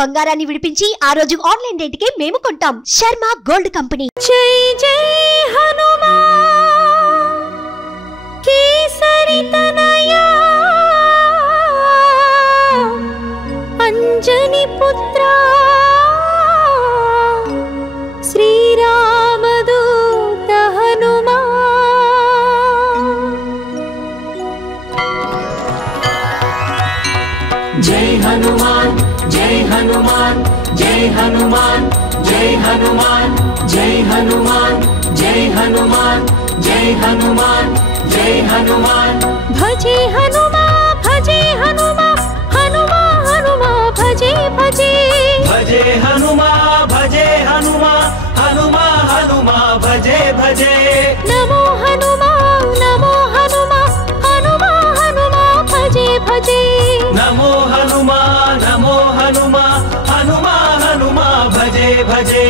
బంగారాన్ని విడిపించి ఆ రోజు ఆన్లైన్ రేటుకే మేము కొంటాం. Sharma gold company. జై జై హనుమాన్ కేసరి తనయా అంజని పుత్ర శ్రీరామదూత హనుమాన్. జై హనుమాన్ జై హనుమాన్ జై హనుమాన్ జై హనుమాన్ జై హనుమాన్ జై హనుమాన్ జై హనుమాన్ జై హనుమాన్. భజే హనుమా భజే హనుమా హనుమా హనుమా భజే భజే. భజే హనుమా భజే హనుమా హనుమా హనుమా భజే భజే. నమో హనుమా నమో హనుమా హనుమా హనుమా భజే భజే. నమో హనుమా నమో హనుమా హనుమా హనుమా భజే భజే.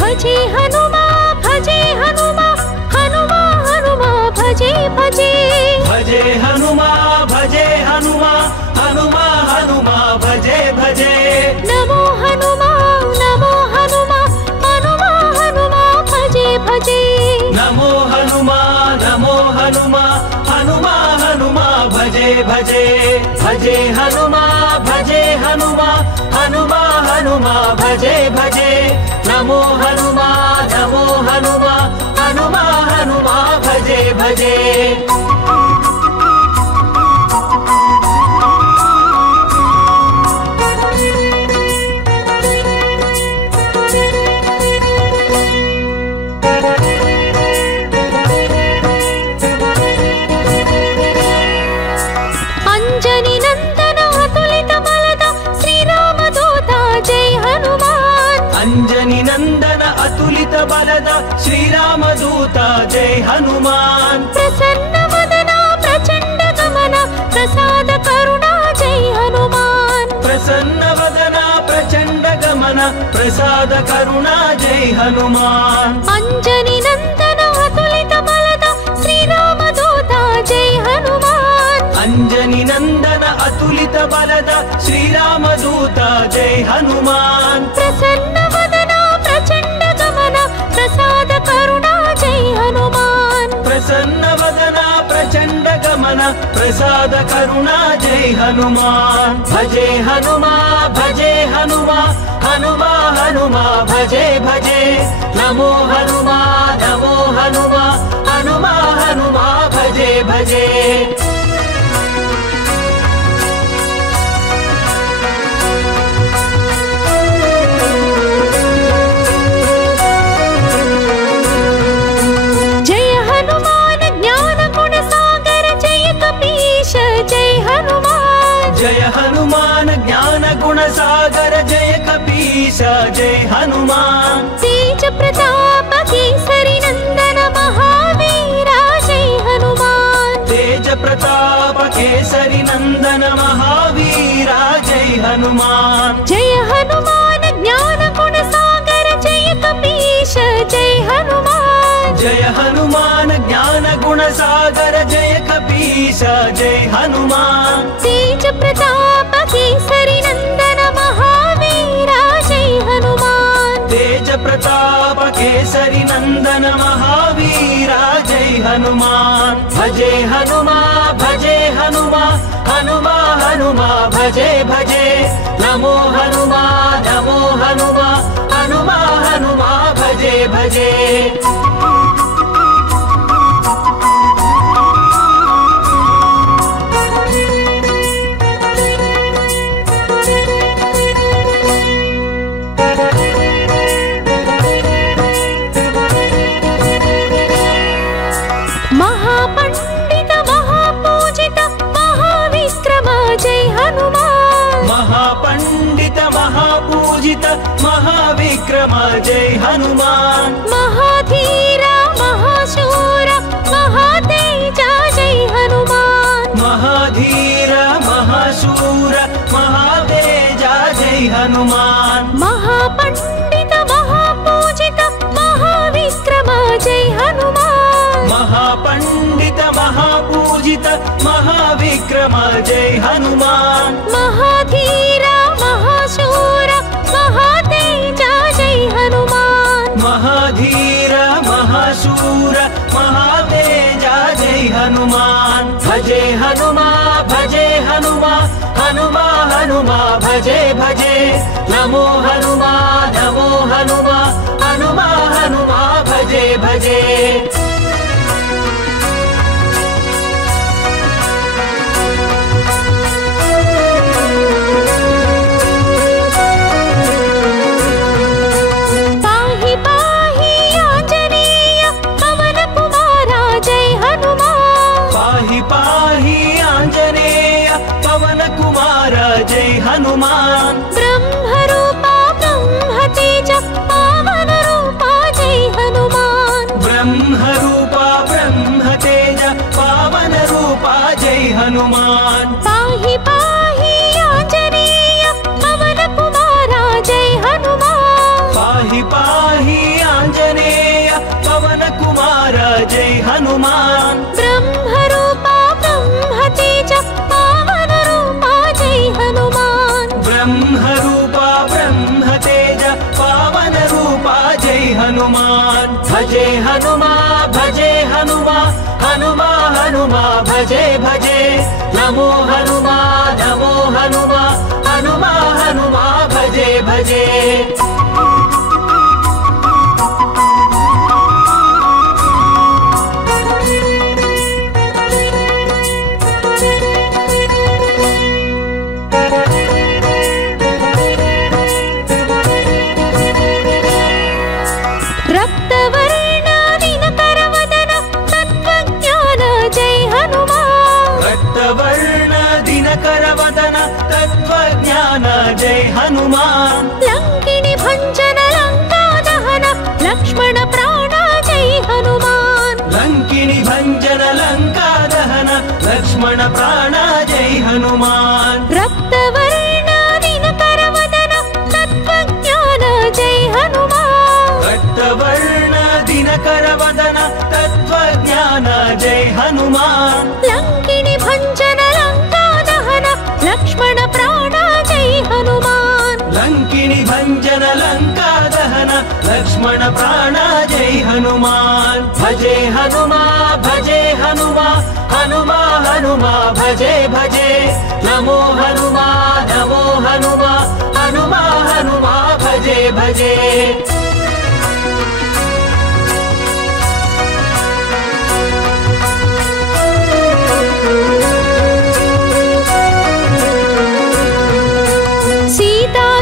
భజే హనుమా భజే హనుమా హనుమా హనుమా భజే భజే. భజే హనుమా భజే హనుమా హనుమా హనుమా భజే భజే. నమో హనుమా నమో హనుమా హనుమా హనుమా భజే భజే. నమో హనుమా నమో హనుమా హనుమా హనుమా భజే భజే. భజే హనుమా భజే హనుమా హనుమా హనుమా భజే భజే. నమో హనుమా నమో హనుమా హనుమా హనుమా భజే భజే. అంజని నందన అతులిత బలద శ్రీరామదూత జై హనుమాన్. అంజని నందన అతులిత బలద శ్రీరామదూత జై హనుమాన్. ప్రసన్న వదన ప్రచండ గమన ప్రసాద కరుణ జై హనుమాన్. ప్రసన్న వదన ప్రచండ గమన ప్రసాద కరుణ జై హనుమాన్. అంజని నందన అతులిత బలద శ్రీరామదూత జై హనుమాన్. అంజని నందన అతులిత బలద శ్రీరామదూత జై హనుమాన్. ప్రసన్న వదన ప్రచండ గమన ప్రసాద కరుణ జై హనుమాన్. ప్రసన్న వదన ప్రచండ గమన ప్రసాద కరుణ జై హనుమాన్. భజే హనుమా భజే హనుమా హనుమా హనుమా భజే భజే. నమో హనుమా నమో హనుమా హనుమా హనుమా భజే భజే. జయ హనుమాన్ జ్ఞాన గుణ సాగర జయ కపీశ జై హనుమాన్. జయ హనుమాన్ జ్ఞాన గుణ సాగర జయ కపీశ జయ హనుమాన్. తేజ ప్రతాప కేసరి నందన మహావీర జై హనుమాన్. తేజ ప్రతాప కేసరి నందన మహావీర జై హనుమాన్. జయ హనుమాన్ జ్ఞాన గుణ సాగర జయ కపీశ జై హనుమాన్. జయ హనుమాన్ జ్ఞాన గుణ సాగర జయ కపీశ జయ హనుమాన్. తేజ ప్రతాప కేసరి నందన మహావీర జై హనుమాన్. తేజ ప్రతాప కేసరి నందన మహావీర జై హనుమాన్. భజే హనుమా భజే హనుమా హనుమా హనుమా భజే భజే. నమో హనుమా నమో హనుమా హనుమా హనుమా భజే భజే. మహాపండిత మహాపూజిత మహావిక్రమ జై హనుమాన్. మహాపండిత మహాపూజిత మహావిక్రమ జై హనుమాన్. మహాధీర మహాశూర మహాతేజ జై హనుమాన్. మహాధీర మహాశూర మహాతేజ జై హనుమాన్. మహాపండిత మహాపూజిత మహావిక్రమ జై హనుమాన్. మహాపండిత మహాపూజిత మహావిక్రమ జై హనుమాన్. మహాధీర మహాశూర भजे भजे नमो हनुमा हनुमा हनुमा भजे भजे जय हनुमान ब्रह्मरूपा ब्रह्मतेज पावन रूपा जय हनुमान ब्रह्मरूपा ब्रह्मतेज पावन रूपा जय हनुमान पाहि पाहि आंजनेय पवन कुमारा जय हनुमान पाहि पाहि आंजनेय पवन कुमारा जय हनुमान ब्रह्मरूपा ब्रह्मतेज पावन रूपा जय हनुमान ब्रह्मरूपा ब्रह्मतेज पावन रूपा जय हनुमान भजे हनुमा हनुमा हनुमा भजे भजे नमो हनुमा हनुमा हनुमा भजे भजे जय हनुमान लंकिनी भंजन लंका दहन लक्ष्मण प्राण जय हनुमान लंकिनी भंजन लंका दहन लक्ष्मण प्राण जय हनुमान रक्तवर्ण दिनकर वदन तत्त्वज्ञान जय हनुमान रक्तवर्ण दिनकर वदन तत्त्वज्ञान जय हनुमान लंकिनी भंजन लंका दहन लक्ष्मण प्राण हनुमान लंकिनी भंजन लंका दहन लक्ष्मण प्राण जय हनुमान भजे हनुमा हनुमा हनुमा भजे भजे नमो हनुमा हनुमा हनुमा भजे भजे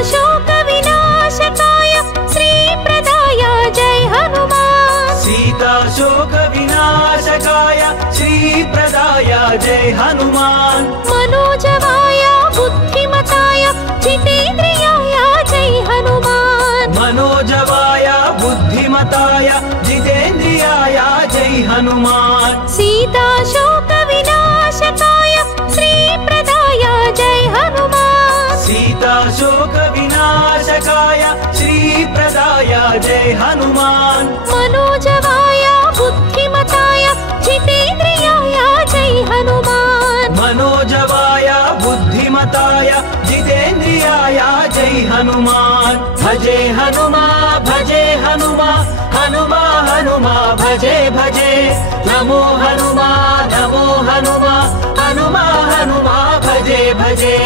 शोक विनाशकाय श्री प्रदाय जय हनुमान सीता शोक विनाशकाय श्री प्रदाय जय हनुमान मनोजवाय बुद्धिमताय जितेन्द्रियाय जय हनुमान मनोजवाय बुद्धिमताय जितेन्द्रियाय जय हनुमान सीता शोक विनाशकाय श्री प्रदाय जय हनुमान सीता शोक विनाशकाय श्री प्रदाय जय हनुमान मनोजवाय बुद्धिमताय जितेन्द्रियाय जय हनुमान मनोजवाय बुद्धिमताय जितेन्द्रियाय जय हनुमान भजे हनुमा हनुमा भजे भजे नमो हनुमा हनुमा भजे भजे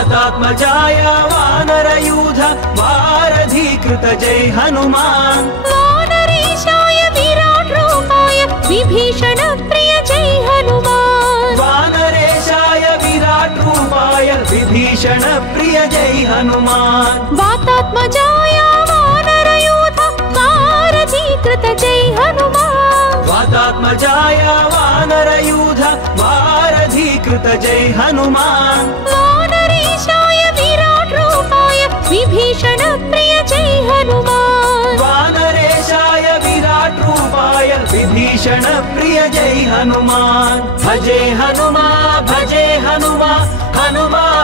वातात्मजाय वानरयूथ वारधीकृत जय हनुमान वानरेशाय विराट रूपाय विभीषण प्रिय जय हनुमान वानरेशाय विराट रूपाय विभीषण प्रिय जय हनुमान वातात्मजाय वानरयूथ वारधीकृत जय हनुमान वातात्मजाय वानरयूथ वारधीकृत जय हनुमान वानरेशाय विराट रूपाय विभीषण प्रिय जय हनुमान वानरेशाय विराट रूपाय विभीषण प्रिय जय हनुमान भजे हनुमा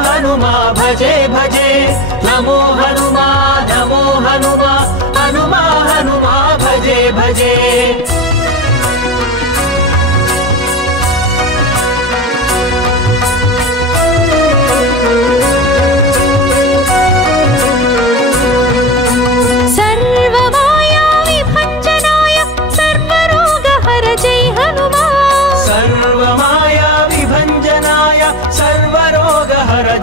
हनुमा भजे भजे नमो हनुमा हनुमा भजे भजे भजे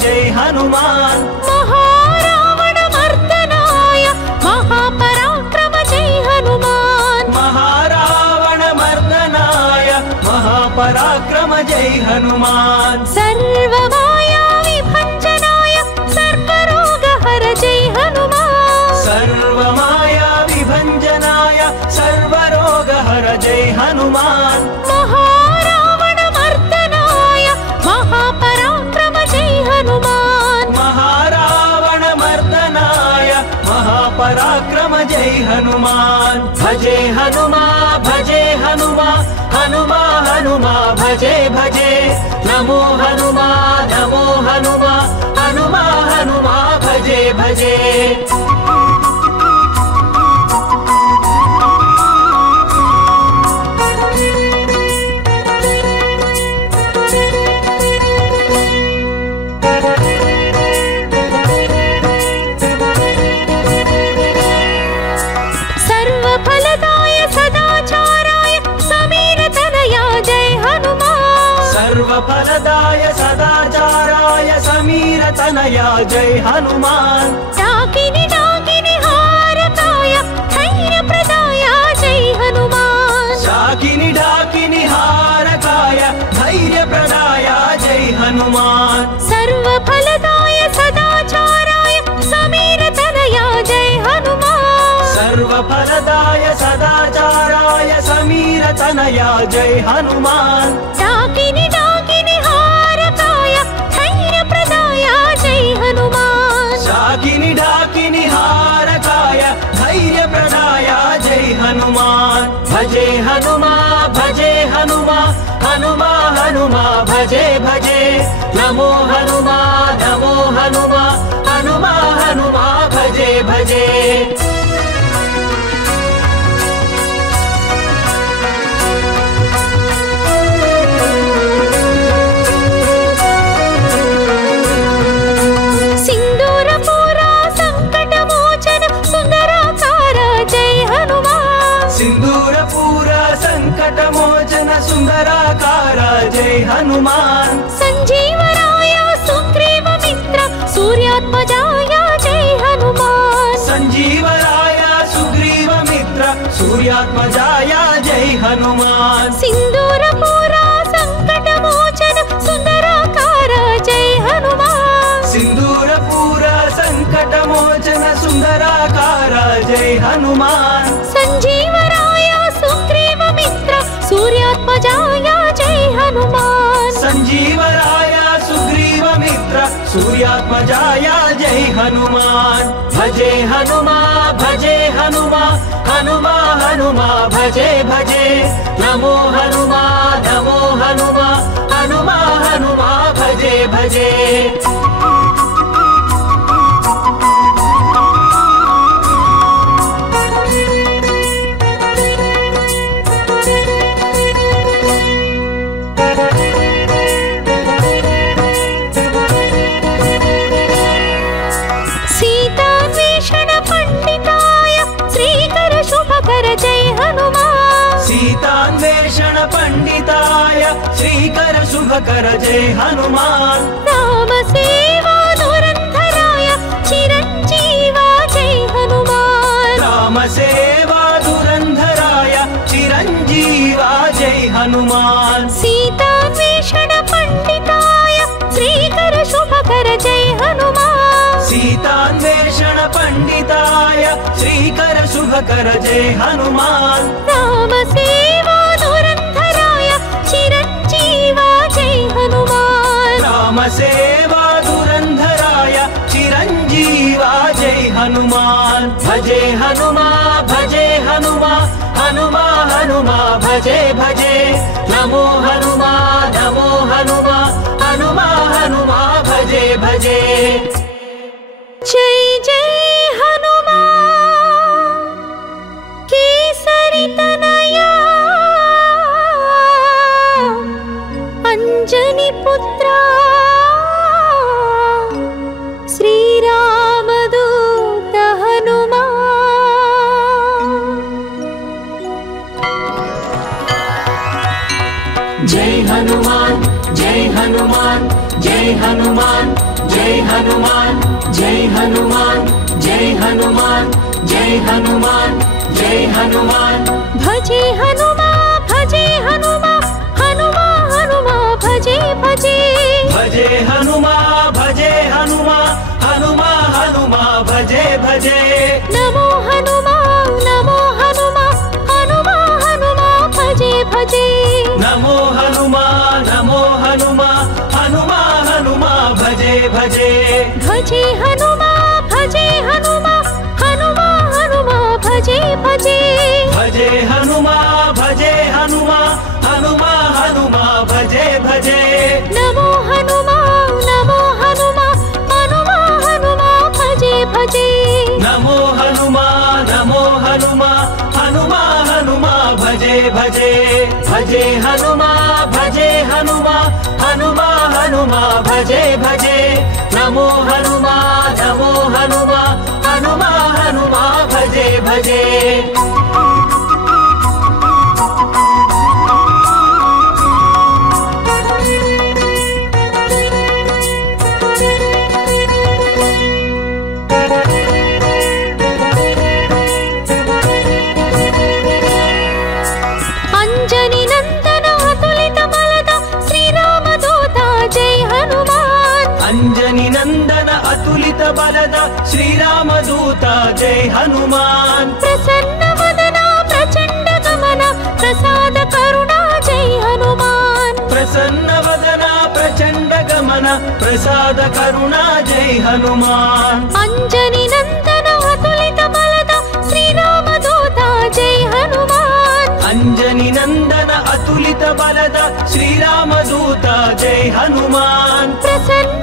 जय हनुमान महारावण मर्दनाय महापराक्रम जय हनुमान महारावण मर्दनाय महापराक्रम जय हनुमान सर्वमाया विभंजनाय सर्वरोगहर जय हनुमान सर्वमाया विभंजनाय सर्वरोगहर जय हनुमान महारावण मर्दनाय महापराक्रम जय हनुमान महारावण मर्दनाय महापराक्रम जय हनुमान भजे हनुमा हनुमा हनुमा भजे भजे नमो हनुमा हनुमा हनुमा भजे भजे सर्वफलदाय सदाचाराय समीर तनया जय हनुमान डाकिनी डाकिनी हारकाय धैर्य प्रदाय जय हनुमान डाकिनी डाकिनी हारकाय धैर्य प्रदाय जय हनुमान सर्वफलदाय सदाचाराय समीर तनया जय हनुमान सर्वफलदाय सदाचाराय समीर तनया जय हनुमान डाकिनी डाकिनी हारकाय धैर्य प्रदाय जय हनुमान डाकिनी डाकिनी हारकाय धैर्य प्रदाय जय हनुमान भजे हनुमा हनुमा हनुमा भजे भजे नमो हनुमा हनुमा हनुमा भजे भजे मोचन सुंदराकार जय हनुमान संजीवराय सुग्रीव मित्र सूर्यात्मजाय जय हनुमान संजीवराय सुग्रीव मित्र सूर्यात्मजाय जय हनुमान सिंदूरपुरा संकट मोचन सुंदराकार जय हनुमान सिंदूरपुरा संकट मोचन सुंदराकार जय हनुमान संजीवराय सुग्रीव मित्र सूर्यात्मजाय जय हनुमान संजीवराय सुग्रीव मित्र सूर्यात्मजाय जय हनुमान भजे हनुमा हनुमा भजे भजे नमो हनुमा हनुमा भजे भजे सीतान्वेषण पंडिताय श्रीकर शुभकर जय हनुमान राम सेवा धुरंधराय चिरंजीवा जय हनुमान राम सेवा धुरंधराय चिरंजीवा जय हनुमान सीतान्वेषण पंडिताय श्रीकर शुभकर जय हनुमान सीतान्वेषण पंडिताय श्रीकर शुभकर जय हनुमान राम सेवा धुरंधराय चिरंजीवा जय हनुमान राम सेवा धुरंधराय चिरंजीवा जय हनुमान भजे हनुमा हनुमा भजे भजे नमो हनुमा हनुमा भजे भजे जय जय हनुमान केसरी जय हनुमान जय हनुमान जय हनुमान जय हनुमान जय हनुमान जय हनुमान जय हनुमान जय हनुमान भजे हनुमान भजे हनुमान हनुमान हनुमान भजे भजे भजे हनुमान भजे हनुमान हनुमान हनुमान भजे भजे नमो हनुमान हनुमान हनुमान भजे भजे नमो हनुमान हनुमान हनुमान भजे भजे भजे हनुमान भजे हनुमान हनुमान हनुमान भजे भजे भजे हनुमान भजे हनुमान हनुमान हनुमान भजे भजे नमो हनुमान हनुमान हनुमान भजे भजे नमो हनुमान हनुमान हनुमान भजे भजे भजे हनुमान भजे हनुमान हनुमान हनुमान भजे भजे नमो हनुमान हनुमान हनुमान भजे भजे अंजनी नंदन अतुलित बलद श्रीराम दूता जय हनुमान प्रसन्न वदना प्रचंड गमन प्रसाद करुणा जय हनुमान प्रसन्न वदना प्रचंड गमन प्रसाद करुणा जय हनुमान अंजनी नंदन अतुलित बलद श्रीराम दूता जय हनुमान अंजनी नंदन अतुलित बलद श्रीराम दूता जय हनुमान प्रसन्न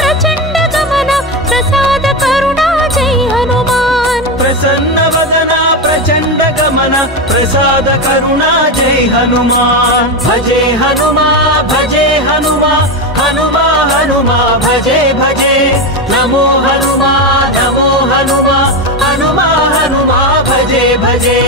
प्रचंड गमन प्रसाद करुणा जय हनुमान प्रसन्न वदना प्रचंड गमन प्रसाद करुणा जय हनुमान भजे हनुमान भजे हनुमान हनुमान हनुमान भजे भजे नमो हनुमान हनुमान हनुमान भजे भजे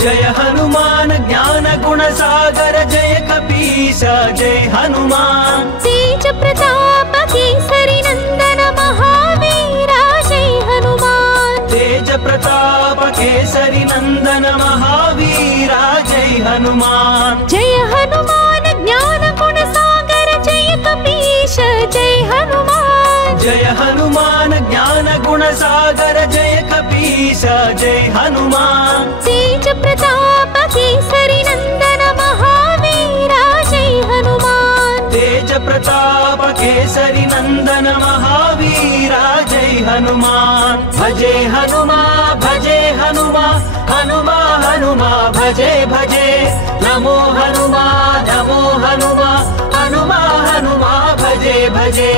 जय हनुमान ज्ञान गुण सागर जय कपीश जय हनुमान तेज प्रताप केसरी नंदन महावीरा जय हनुमान तेज प्रताप केसरी नंदन महावीरा जय हनुमान जय हनुमान ज्ञान गुण सागर जय कपीश जय हनुमान जय हनुमान ज्ञान गुण सागर जय कपीश जय हनुमान तेज प्रताप केसरी नंदन महावीरा जय हनुमान तेज प्रताप केसरी नंदन महावीरा जय हनुमान भजे हनुमान भजे हनुमान हनुमान हनुमान भजे भजे नमो हनुमान हनुमान हनुमान भजे भजे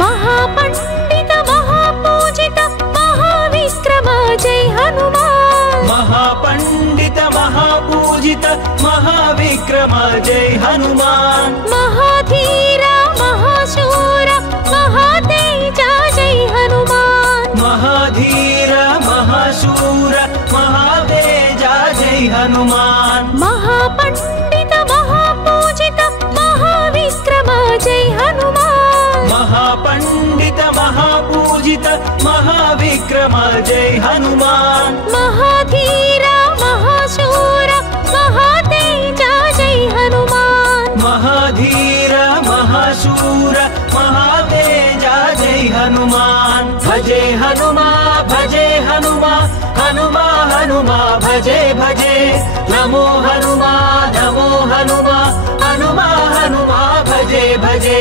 महापंडित महापूजित महाविक्रम जय हनुमान महापंडित महापूजित महाविक्रम जय हनुमान महाधीर महाशूर महातेजा जय हनुमान महाधीर महाशूर महातेजा जय हनुमान महापंडित महापूजित महाविक्रम जय हनुमान महापंडित महापूजित महाविक्रम जय हनुमान महाधीर महाशूर महातेजा जय हनुमान महाधीर महाशूर महातेजा जय हनुमान भजे हनुमान भजे हनुमान हनुमान हनुमान भजे भजे नमो हनुमान हनुमान हनुमान भजे भजे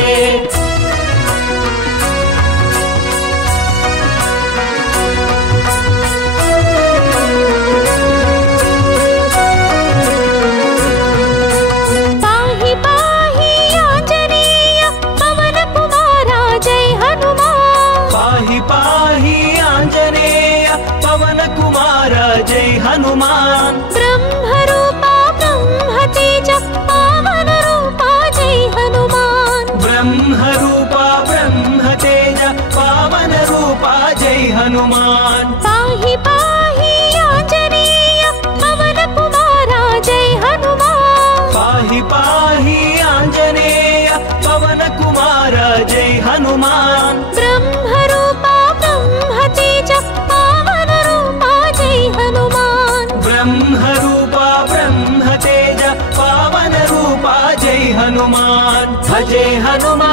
कुमार जय हनुमान ब्रह्मरूपा ब्रह्मतेज पावन रूपा जय हनुमान ब्रह्मरूपा ब्रह्मतेज पावन रूपा जय हनुमान पाहि पाहि आंजनेय पवन कुमारा जय हनुमान पाहि पाहि आंजनेय पवन कुमार जय हनुमान ब्रह्मरूपा ब्रह्मतेज पावन रूपा जय हनुमान ब्रह्मरूपा ब्रह्मतेज पावन रूपा जय हनुमान भजे हनुमा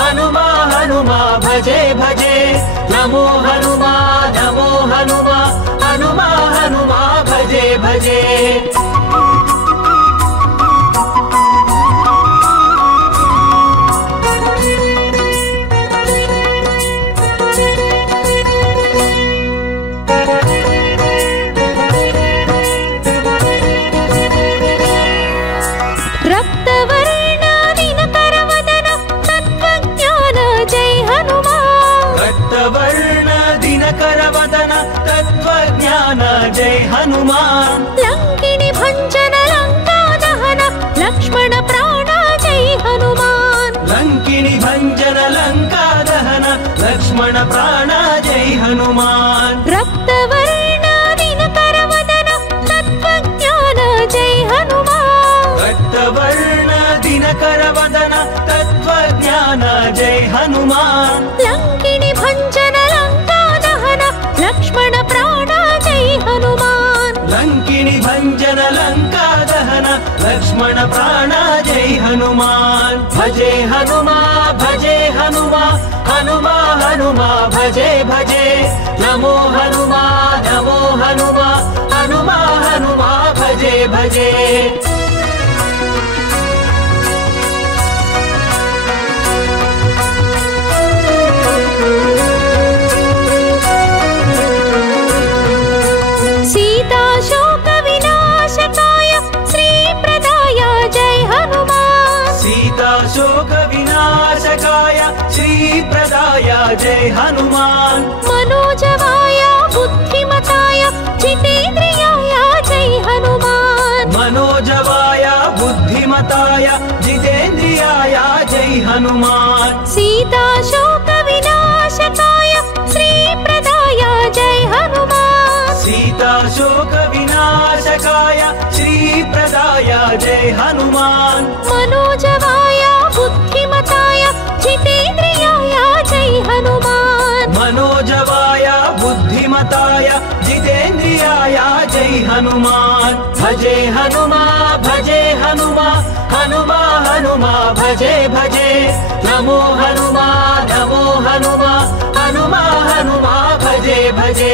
हनुमा हनुमा भजे भजे नमो हनुमा हनुमा हनुमा भजे भजे जय हनुमान लंकिनी भंजन लंका दहन लक्ष्मण प्राण जय हनुमान लंकिनी भंजन लंका दहन लक्ष्मण प्राण जय हनुमान रक्तवर्ण दिनकर वदन तत्त्वज्ञान जय हनुमान रक्तवर्ण दिनकर वदन तत्त्वज्ञान जय हनुमान लंकिनी भंजन लंका दहन लक्ष्मण प्राण हनुमान लंकिनी भंजन लंका दहन लक्ष्मण प्राण जय हनुमान भजे हनुमा हनुमा हनुमा भजे भजे नमो हनुमा हनुमा हनुमा भजे भजे सीता शोक विनाशकाय श्री प्रदाय जय हनुमान सीता शोक विनाशकाय श्री प्रदाय जय हनुमान मनोजवाय बुद्धिमताय जितेन्द्रियाय जय हनुमान मनोजवाय बुद्धिमताय जितेन्द्रियाय जय हनुमान सीता शोक विनाशकाय श्री प्रदाय जय हनुमान सीता शोक विनाशकाय श्री प्रदाय जय हनुमान मनोजवाय बुद्धिमताय जितेन्द्रियाय जय हनुमान मनोजवाय बुद्धिमताय जितेन्द्रियाय जय हनुमान भजे हनुमा हनुमा हनुमा भजे भजे नमो हनुमा हनुमा हनुमा भजे भजे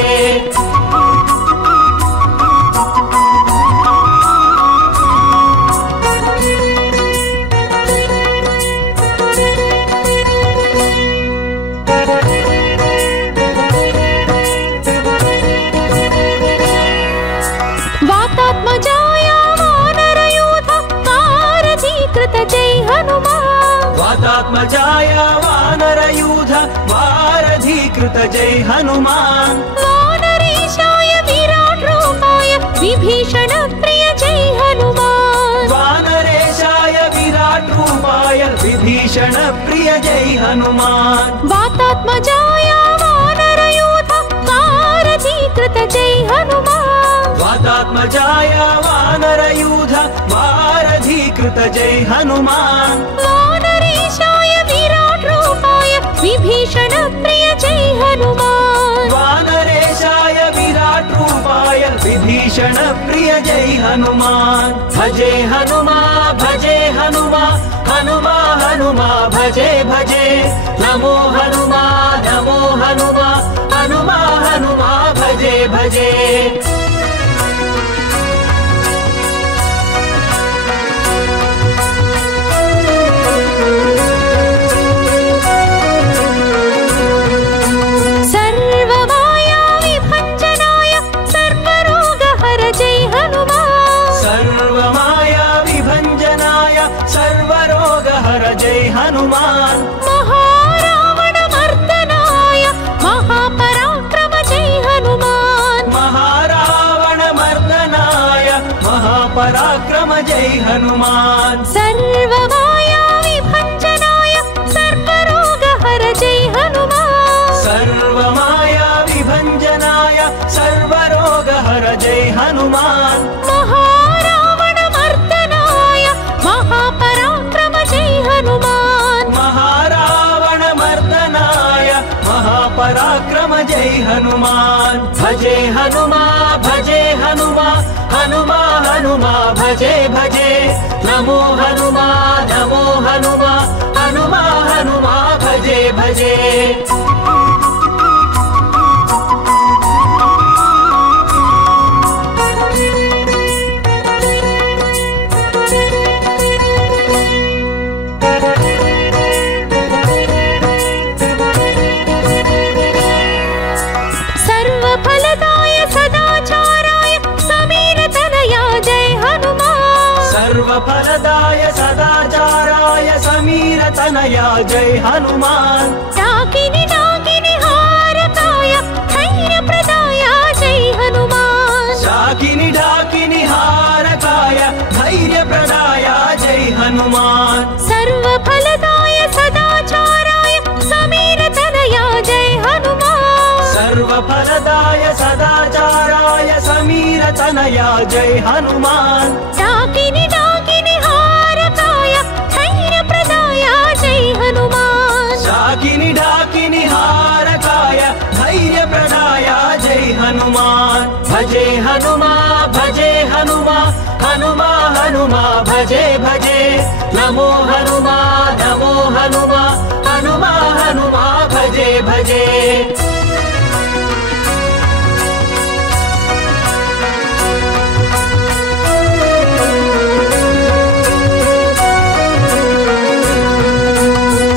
वातात्मजाय वानरयूथ वारधीकृत जय हनुमान वानरेशाय विराट रूपाय विभीषण प्रिय जय हनुमान वानरेशाय विराट रूपाय विभीषण प्रिय जय हनुमान वातात्मजाय वानरयूथ वारधीकृत जय हनुमान वातात्मजाय वानरयूथ वारधीकृत जय हनुमान वानरेशाय विराट रूपाय विभीषण प्रिय जय हनुमान वानरेशाय विराट रूपाय विभीषण प्रिय जय हनुमान भजे हनुमा हनुमा हनुमा भजे भजे नमो हनुमा हनुमा हनुमा भजे भजे जय हनुमान महारावण मर्दनाय महापराक्रम जय हनुमान जय हनुमान सर्वमाया विभञ्जनाय सर्वरोगहर जय हनुमान सर्वमाया विभञ्जनाय सर्वरोगहर जय हनुमान महारावणमर्दनाय महापराक्रम जय हनुमान महारावणमर्दनाय महापराक्रम जय हनुमान भजे हनुमा भजे हनुमा हनुमा हनुमा भजे भजे नमो हनुमा नमो हनुमा हनुमा हनुमा भजे भजे सर्वफलदाय सदाचाराय समीरतनया जय हनुमान सर्वफलदाय सदाचाराय समीरतनया जय हनुमान डाकिनी डाकिनी हारकाय धैर्यप्रदाय जय हनुमान शाकिनी ढाकिनी हारकाय धैर्यप्रदाय जय हनुमान सर्वफलदाय सदाचाराय समीरतनया जय हनुमान सर्वफलदाय सदाचाराय समीरतनया जय हनुमान डाकिनी डाकिनी हारकाय धैर्यप्रदाय जय हनुमान शाकिनी ढाकिनी हारकाय धैर्यप्रदाय जय हनुमान भजे हनुमा भजे हनुमा हनुमा हनुमा भजे भजे नमो हनुमा नमो हनुमा हनुमा हनुमा भजे भजे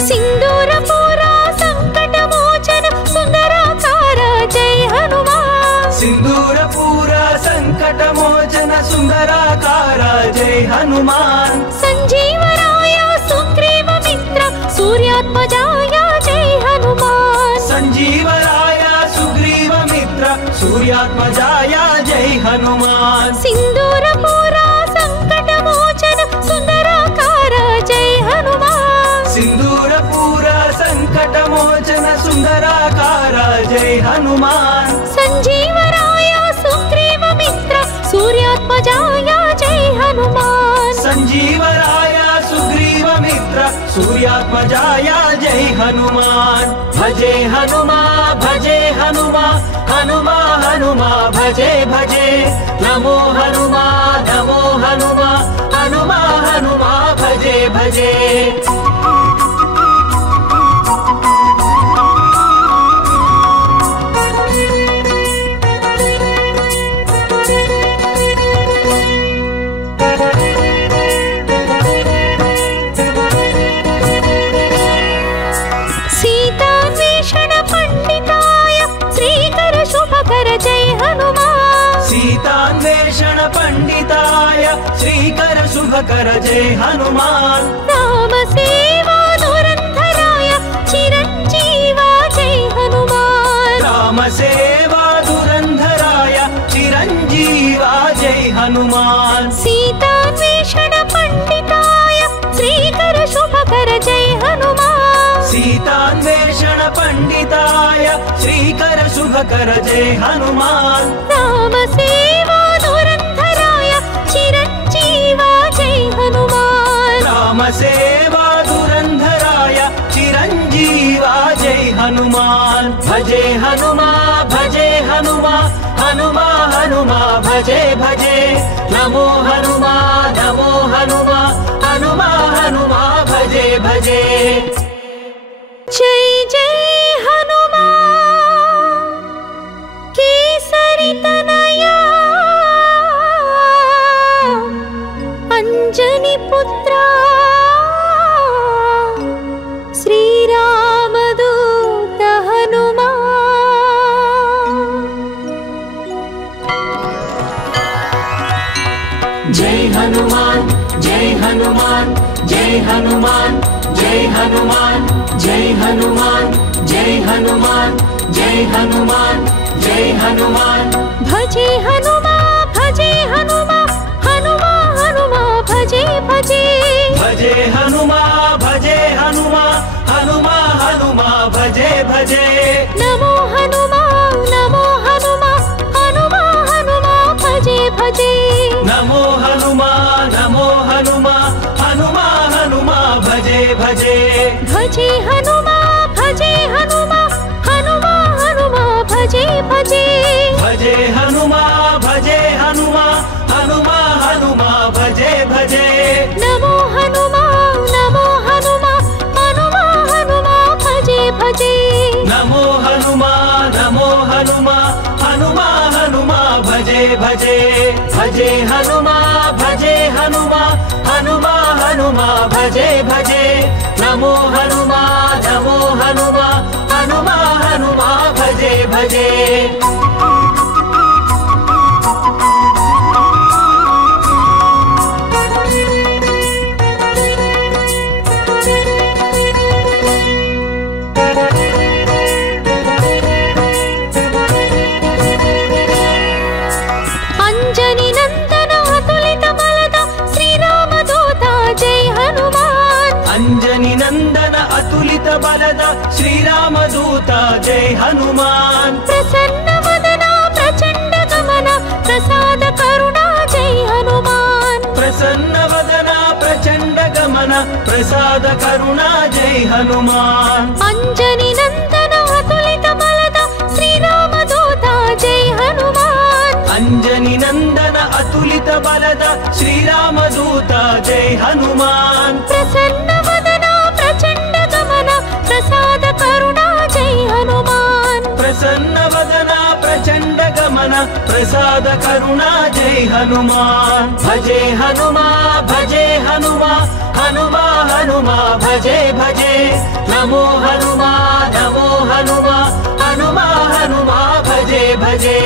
सिंदूरपूरा संकटमोचन सुंदराकार जय हनुमान सिंदूरपूरा संकटमोचन सुंदराकार जय हनुमान संजीवराय सुग्रीव मित्र सूर्यात्मजाय जय हनुमान संजीवराय सुग्रीव मित्र सूर्यात्मजाय जय हनुमान सिंदूरपूरा संकटमोचन सुंदराकार जय हनुमान सिंदूरपूरा संकटमोचन सुंदराकार जय हनुमान संजीवराय सुग्रीव मित्र सूर्यात्मजाय जय हनुमान संजीवराय सुग्रीव मित्र सूर्यात्मजाय जय हनुमान भजे हनुमा भजे हनुमा हनुमा हनुमा भजे भजे नमो हनुमा नमो हनुमा हनुमा हनुमा भजे भजे सीतान्वेषण पंडिताय श्रीकर शुभकर जय हनुमान सीतान्वेषण पंडिताय श्रीकर शुभकर जय हनुमान राम सेवा धुरंधराय चिरंजीवा जय हनुमान राम सेवा धुरंधराय चिरंजीवा जय हनुमान सीतान्वेषण पंडिताय श्रीकर शुभकर जय हनुमान सीतान्वेषण पंडिताय श्रीकर शुभकर जय हनुमान राम सेवा धुरंधराय चिरंजीवा जय हनुमान राम सेवा धुरंधराय चिरंजीवा जय हनुमान भजे हनुमा भजे हनुमा हनुमा हनुमा भजे भजे नमो हनुमा नमो हनुमा हनुमा हनुमा भजे भजे जय जय हनुमान केसरी तनया अंजनी पुत्रा श्रीरामदूत हनुमान जय हनुमान जय हनुमान जय हनुमान जय हनुमान जय हनुमान जय हनुमान जय हनुमान जय हनुमान भजे हनुमा हनुमा हनुमा भजे भजे हनुमा हनुमा हनुमा भजे भजे भजे हनुमा हनुमा हनुमा भजे भजे नमो हनुमा हनुमा हनुमा भजे भजे नमो हनुमा हनुमा हनुमा भजे भजे भजे हनुमा हनुमा हनुमा भजे भजे नमो हनुमा हनुमा हनुमा भजे भजे अंजनी नंदन अतुलित बलद श्रीरामदूत जय हनुमान प्रसन्न वदना प्रचंड गमन प्रसाद करुणा जय हनुमान प्रसन्न वदना प्रचंड गमन प्रसाद करुणा जय हनुमान अंजनी नंदन अतुलित बलद श्रीरामदूत जय हनुमान अंजनी नंदन अतुलित बलद श्रीरामदूत जय हनुमान प्रसन्न वदना प्रचंड गमन प्रसाद करुणा जय हनुमान प्रसन्न वदना प्रचंड गमन प्रसाद करुणा जय हनुमान भजे हनुमा हनुमा हनुमा भजे भजे नमो हनुमा हनुमा हनुमा भजे भजे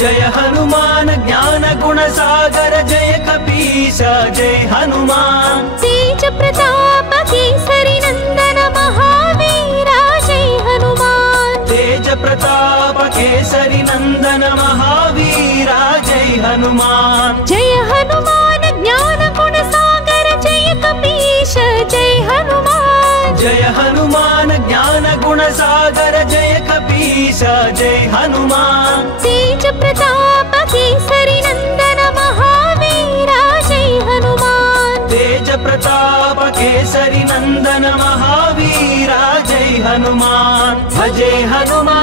जय हनुमान ज्ञान गुण सागर जय कपीश जय हनुमान तेज प्रताप केसरी नंदन महावीरा जय हनुमान तेज प्रताप केसरी नंदन महावीरा जय हनुमान जय हनुमान ज्ञान गुण सागर जय कपीश जय हनुमान जय हनुमान ज्ञान गुण सागर जय कपीश जय हनुमान तेज प्रताप केसरी नंदन महावीरा जय हनुमान तेज प्रताप केसरी नंदन महावीरा जय हनुमान भजे हनुमा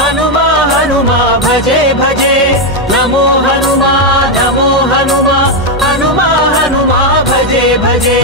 हनुमा हनुमा भजे भजे नमो हनुमा हनुमा हनुमा भजे भजे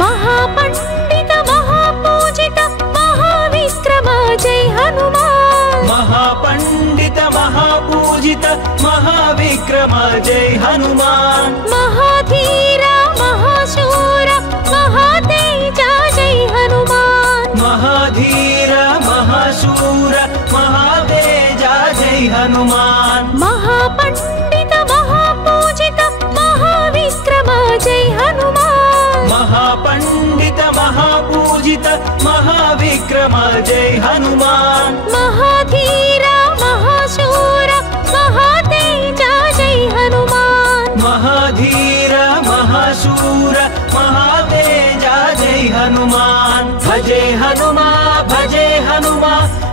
महापंडित महापूजित महाविक्रम जय हनुमान महापंडित महापूजित महाविक्रम जय हनुमान महाधीरा महाशूर महातेजा जय हनुमान महाधीरा महाशूर महातेजा जय हनुमान महापंडित महापूजित महाविक्रम जय हनुमान महापंडित महापूजित महाविक्रम जय हनुमान महाधीरा महाशूर महातेजा जय हनुमान महाधीरा महाशूर महातेजा जय हनुमान भजे हनुमा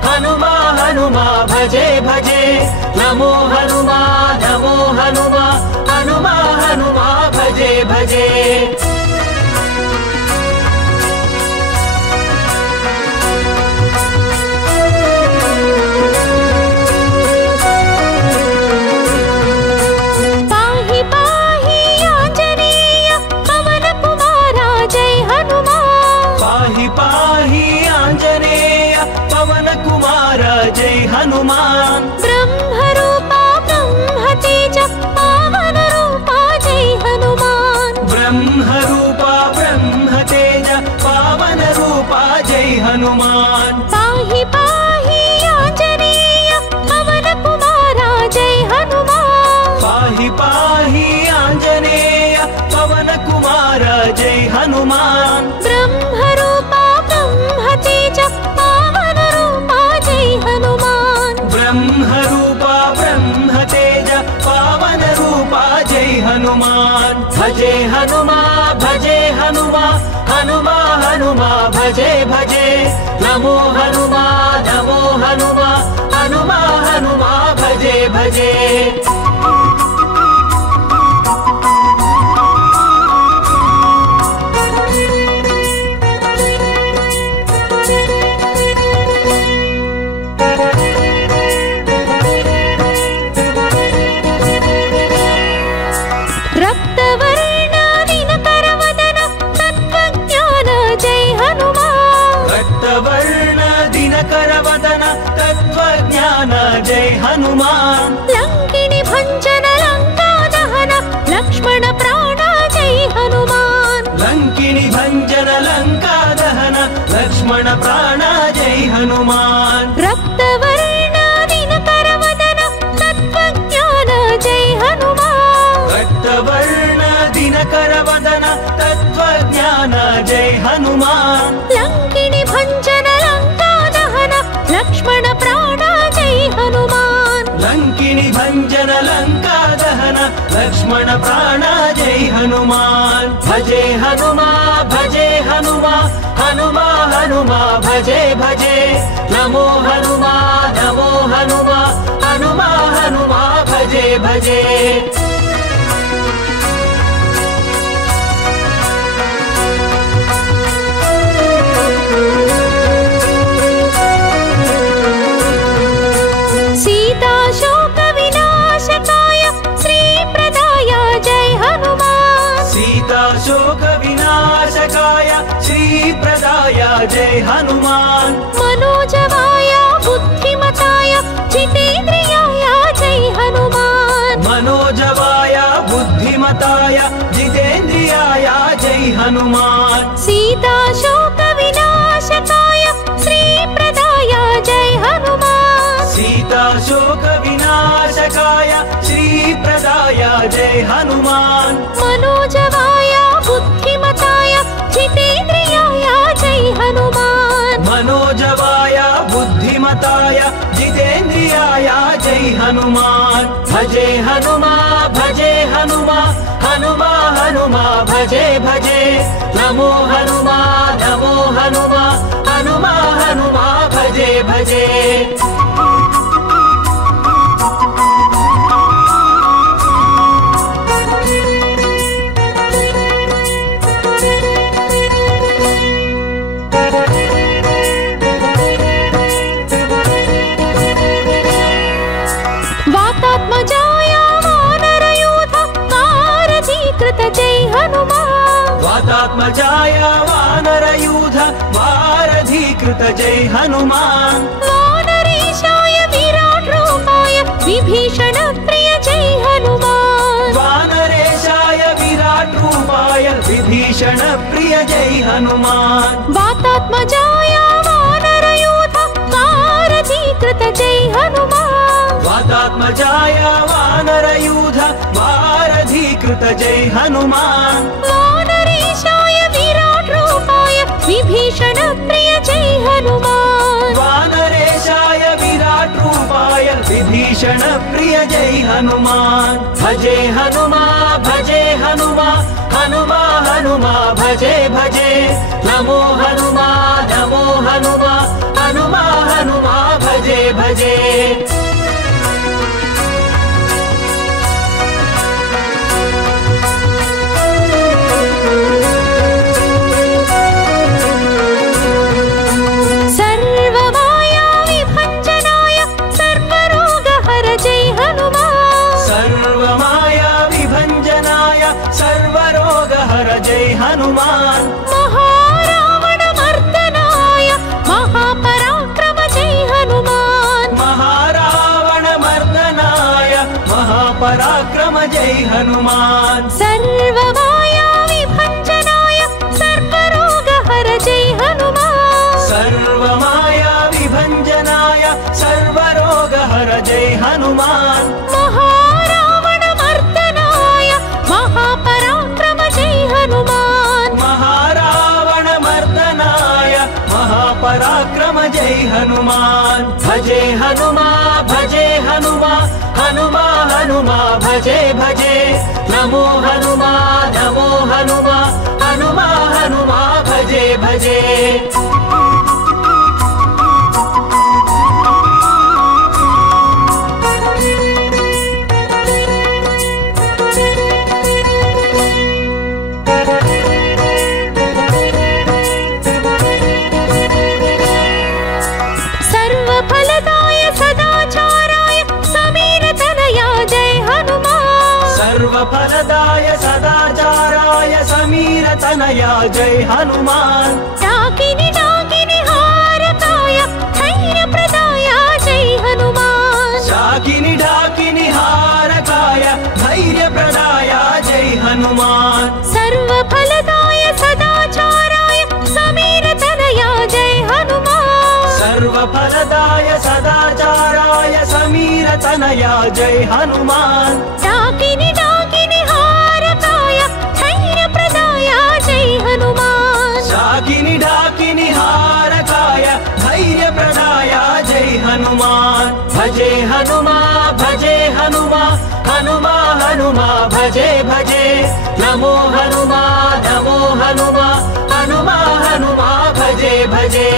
हनुमा हनुमा भजे भजे नमो हनुमा हनुमा भजे भजे पाहि पाहि आंजनेय पवन कुमारा जय हनुमान पाहि पाहि आंजनेय पवन कुमार जय हनुमान ब्रह्मरूपा ब्रह्मतेज पावन रूपा जय हनुमान ब्रह्मरूपा ब्रह्मतेज पावन रूपा जय हनुमान पाहि पाहि आंजनेय पवन कुमारा जय हनुमान पाहि पाहि हनुमा भजे भजे नमो हनुमा हनुमा हनुमा हनुमा भजे भजे जय हनुमान लंकिनी भंजन लंका दहन लक्ष्मण प्राण जय हनुमान लंकिनी भंजन लंका दहन लक्ष्मण प्राण जय हनुमान रक्तवर्ण दिनकर वदन तत्त्वज्ञान जय हनुमान रक्तवर्ण दिनकर वदन तत्त्वज्ञान जय हनुमान लंकिनी भंजन लंका दहन लक्ष्मण प्राण हनुमान लंकिनी भंजन लंका दहन लक्ष्मण प्राण जय हनुमान भजे हनुमा हनुमा हनुमा भजे भजे नमो हनुमा हनुमा हनुमा हनुमा भजे भजे शोक विनाशकाय श्री प्रदाय जय हनुमान मनोजवाय बुद्धिमताय जितेन्द्रियाय जय हनुमान मनोजवाय बुद्धिमताय जितेन्द्रियाय जय हनुमान सीता शोक विनाशकाय श्री प्रदाय जय हनुमान सीता शोक विनाशकाय श्री प्रदाय जय हनुमान मनोजवाय बुद्धिमताय जितेन्द्रियाय जय हनुमान मनोजवाय बुद्धिमताय जितेन्द्रियाय जय हनुमान भजे हनुमा हनुमा हनुमा भजे भजे नमो हनुमा हनुमा हनुमा हनुमा भजे भजे वातात्मजाय वानरयूथ वारधीकृत जय हनुमान वानरेशाय विराट रूपाय विभीषण प्रिय जय हनुमान वानरेशाय विराट रूपाय विभीषण प्रिय जय हनुमान वातात्मजाय वानरयूथ वारधीकृत जय हनुमान वातात्मजाय वानरयूथ वारधीकृत जय हनुमान वानरेशाय विराट रूपाय विभीषण प्रिय जय हनुमान वानरेशाय विराट रूपाय विभीषण प्रिय जय हनुमान भजे हनुमा हनुमा हनुमा भजे भजे नमो हनुमा हनुमा हनुमा भजे भजे जय हनुमान महारावण मर्दनाय महापराक्रम जय हनुमान महारावण मर्दनाय महापराक्रम जय हनुमान सर्वमाया विभंजनाय सर्वरोगहर जय हनुमान सर्वमाया विभंजनाय सर्वरोगहर जय हनुमान महारावण मर्दनाय महापराक्रम जय हनुमान महारावण मर्दनाय महापराक्रम जय हनुमान भजे हनुमा हनुमा हनुमा भजे भजे नमो हनुमा हनुमा हनुमा भजे भजे सर्वफलदाय सदाचाराय समीर तनया जय हनुमान डाकिनी डाकिनी हारकाय धैर्य प्रदाय जय हनुमान शाकिनी ढाकिनी हारकाय धैर्य प्रदाय जय हनुमान सर्वफलदाय सदाचाराय समीर तनया जय हनुमान सर्वफलदाय सदाचाराय समीर तनया जय हनुमान डाकिनी डाकिनी हारकाय धैर्य प्रदाय जय हनुमान शाकिनी ढाकिनी हारकाय धैर्य प्रदाय जय हनुमान भजे हनुमा हनुमा हनुमा भजे भजे नमो हनुमा हनुमा हनुमा भजे भजे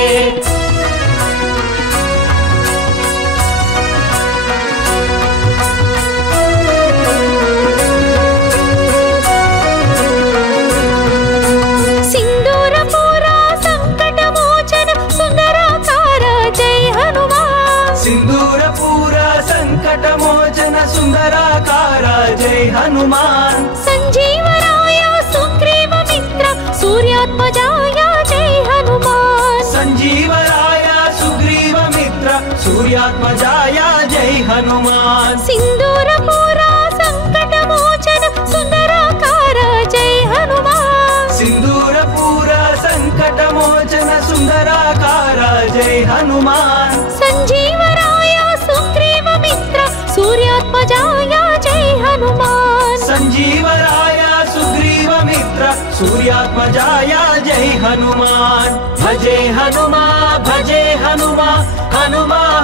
मोचन सुंदराकार जय हनुमान संजीवराय सुग्रीव मित्र सूर्यात्मजाय जय हनुमान संजीवराय सुग्रीव मित्र सूर्यात्मजाय जय हनुमान सिंदूरपुरा संकट मोचन सुंदराकार जय हनुमान सिंदूरपुरा संकट मोचन सुंदराकार जय हनुमान संजीवराय सुग्रीव मित्र सूर्यात्मजाय जय हनुमान संजीवराय सुग्रीव मित्र सूर्यात्मजाय जय हनुमान भजे हनुमा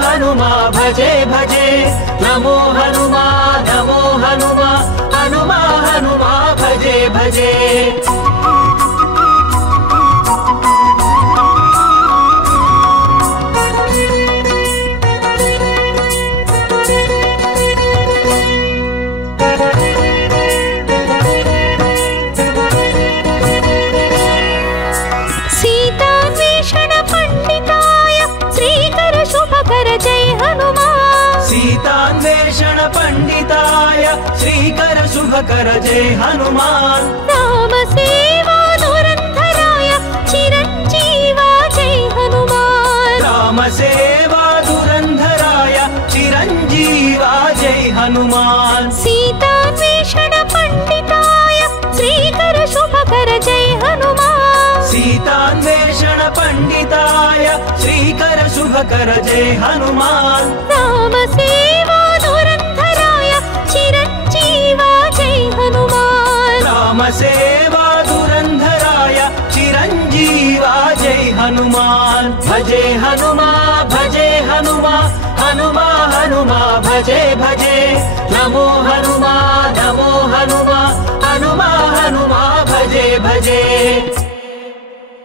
हनुमा भजे भजे नमो हनुमा हनुमा भजे भजे सीतान्वेषण पंडिताय श्रीकर शुभकर जय हनुमान राम सेवा धुरंधराय चिरंजीवा जय हनुमान राम सेवा धुरंधराय चिरंजीवा जय हनुमान सीतान्वेषण पंडिताय श्रीकर शुभकर जय हनुमान सीतान्वेषण पंडिताय श्रीकर शुभकर जय हनुमान राम सेवा धुरंधराय चिरंजीवा जय हनुमान राम सेवा धुरंधराय चिरंजीवा जय हनुमान भजे हनुमा हनुमा भजे भजे नमो हनुमा